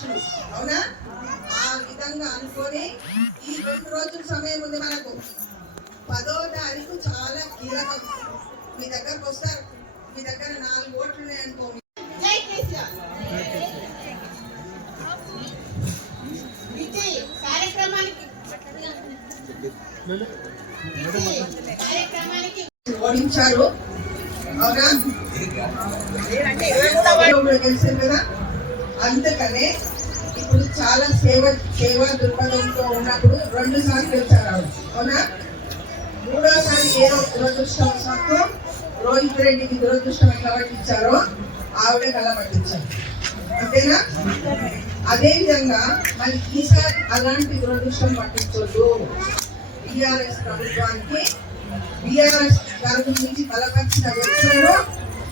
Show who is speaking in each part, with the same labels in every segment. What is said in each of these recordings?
Speaker 1: మనుషులు. అవునా? ఆ విధంగా అనుకొని ఈ రెండు రోజుల సమయం ఉంది మనకు. పదో తారీఖు చాలా కీలకం. మీ దగ్గరకు వస్తారు. మీ దగ్గర నాలుగు ఓట్లు ఉన్నాయనుకో జై కేసీఆర్.
Speaker 2: విజయ్ కార్యక్రమానికి. విజయ్ కార్యక్రమానికి.
Speaker 1: ఓడించారు. అవునా? తెలిసింది కదా? అందుకనే ఇప్పుడు చాలా సేవ సేవా దృక్పథంతో ఉన్నప్పుడు రెండు సార్లు గెలిచారు అవునా? మూడోసారి ఏ దురదృష్టవశాత్తు రోహిత్ రెడ్డికి దురదృష్టం ఎలా పట్టించారో ఆవిడ కళ పట్టించారు. అంతేనా? అదే విధంగా మరి ఈసారి అలాంటి దురదృష్టం పట్టించొద్దు. బీఆర్ఎస్ ప్రభుత్వానికి బీఆర్ఎస్ తరఫు నుంచి బలపరిచిన వ్యక్తులను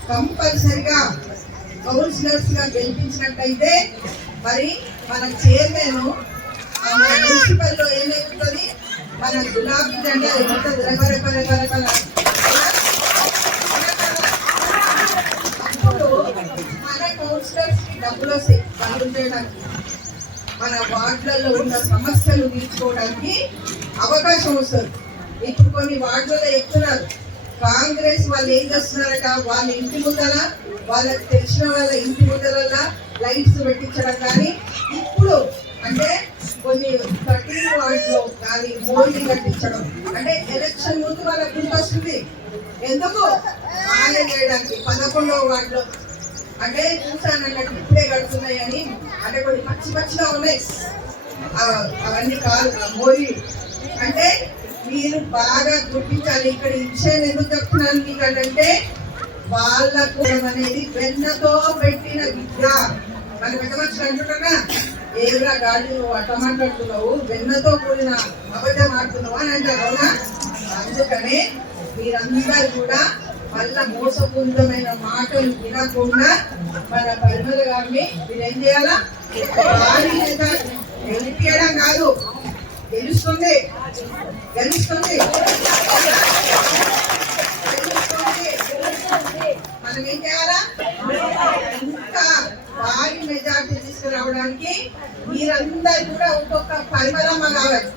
Speaker 1: కంపల్సరిగా కౌన్సిలర్స్గా గెలిపించినట్టయితే మరి మన చైర్మన్ మున్సిపల్లో మున్సిపల్లో ఏమైతుంది మన గులాబీ జెండా ఎగురుతుంది రకరకాల రకరకాల అప్పుడు మన కౌన్సిలర్స్కి డబ్బులు వస్తాయి పనులు చేయడానికి మన వార్డులలో ఉన్న సమస్యలు తీర్చుకోవడానికి అవకాశం వస్తుంది. ఇప్పుడు కొన్ని వార్డులలో చెప్తున్నారు. కాంగ్రెస్ వాళ్ళు ఏం చేస్తున్నారట? వాళ్ళ ఇంటి ముందర వాళ్ళకి తెలిసిన వాళ్ళ ఇంటి ముందర లైట్స్ పెట్టించడం కానీ ఇప్పుడు అంటే కొన్ని థర్టీన్ వాటిలో కానీ మోడీ కట్టించడం. అంటే ఎలక్షన్ ముందు వాళ్ళకి గుర్తొస్తుంది ఎందుకు? మాయ చేయడానికి పదకొండవ వాటిలో అంటే చూసాను అన్నట్టు ఇప్పుడే కడుతున్నాయి అని. అంటే కొన్ని పచ్చి పచ్చిగా ఉన్నాయి. అవన్నీ కాదు మోడీ. అంటే మీరు బాగా గుర్తించాలి. ఇక్కడ ఈ విషయం ఎందుకు చెప్తున్నాను మీకు అంటే వాళ్ళకు అనేది వెన్నతో పెట్టిన విద్య. మన పెట్టవచ్చు అంటున్నా ఏవిరా గాలి నువ్వు అట్ట మాట్లాడుతున్నావు వెన్నతో కూడిన అబద్ధం ఆడుతున్నావు అని అంటారు అవునా? అందుకనే మీరందరూ కూడా మళ్ళా మోసపూరితమైన మాటలు వినకుండా మన పరిమళ గారిని మీరు ఏం చేయాలా? భారీ గెలిపించడం కాదు. గెలుస్తుంది. గెలుస్తుంది. మనం ఏం చేయాలా? ఇంకా భారీ మెజార్టీ తీసుకురావడానికి మీరందరూ కూడా ఒక్కొక్క పరిమళమ్మ కావచ్చు